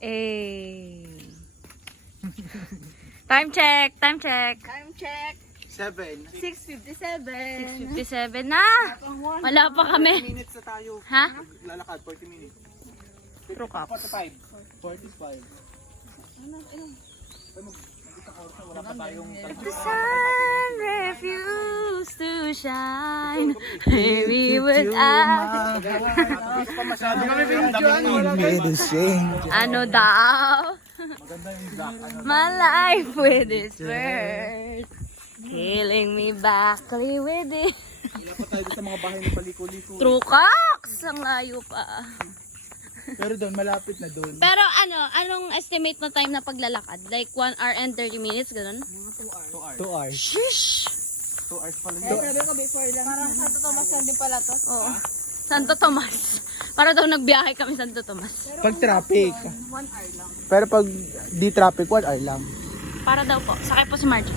Eh. Time check, time check. Time check. 7. 6:57. 57 na. Wala pa 40 kami. minutes na tayo. Ha? Lalakad, 40 minutes. True cups. 45. 45. Wala pa tayong The sun refused to shine. Maybe without. pa masyado kami binigyan. Ano daw? Maganda yung black. My life with its words. Killing me backly with it. Wala pa tayo sa mga bahay ng paliko-liko. True cocks! Ang layo pa. Pero doon, malapit na doon. Pero anong estimate na time na paglalakad? Like 1 hour and 30 minutes, ganun? 2 hours. Shish! 2 hours pala Eh, sabi ko before lang. Parang Santo Tomas lang din pala to. Oo. Santo Tomas. Para daw nagbiyahe kami Santo Tomas. Pag traffic. 1 hour lang. Pero pag di traffic, 1 hour lang. Para daw po. Sakay po si Margie.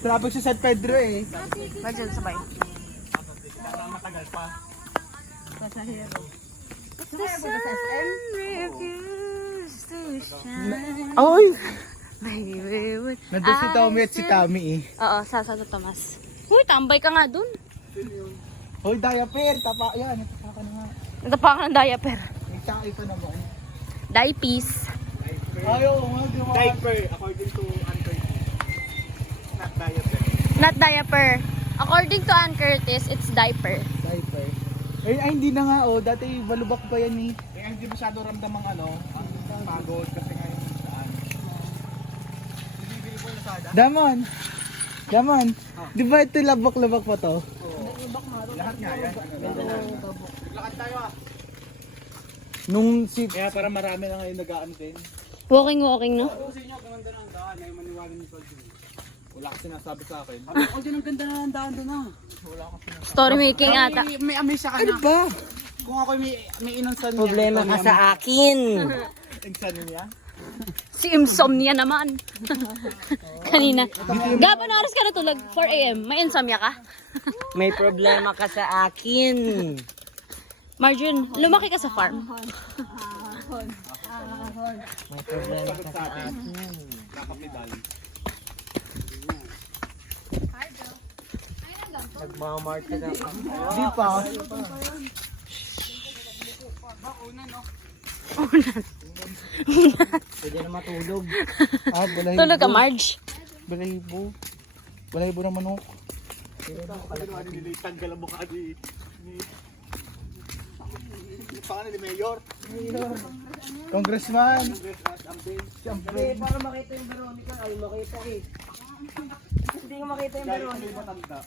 Traffic sa San Pedro eh. Margie, sabay. Matagal pa. Pasahero. The sun refused to shine. Ay! Baby, with Nandun si Tommy at si Tami eh. Oo, sa Santo Tomas. Uy, tambay ka nga dun. Hoy, diaper! Tapa, yan. Natapa ka na nga. Nagtapa ka ng diaper. May takay pa naman. Diapers. Ayaw nga, di ba? Diaper, according to Anchor. Not diaper. Not diaper. According to Ann Curtis, it's diaper. Diaper. Ay, hindi na nga oh. Dati balubak pa yan eh. Kaya hindi masyado ramdam ang ang pagod kasi nga yung saan. Bibili ko yung sada. Damon! Damon! Di ba ito labak-labak pa to? Lahat nga yan. Lakad tayo ah. Kaya para marami na ngayon nag-aan din. Walking, no? Sa inyo, ganda ng daan. Ngayon maniwala ni Tol. Wala kasi sinasabi sa akin. Ako din ang ganda ng daan doon ah. Wala akong sinasabi. Story making ata. May amnesia ka Ano na. ba? Kung ako may inonsan niya. Problema ka sa akin. Insan niya? Si insomnia naman. Kanina. Gab, ano oras ka natulog? 4 a.m. May insomnia ka? May problema ka sa akin. Marjun, lumaki ka sa farm. May problema ka sa akin. Nakapidal. Nagmamart ka na. Di pa. Pwede na matulog. Balahibo. Tulog ka, Marge. Balahibo. Balahibo ng manok. Tanggal ang mukha ni... Paano ni Mayor? Congressman. Champagne. Para makita yung Veronica, ay makita eh. Hindi ko makita yung Veronica.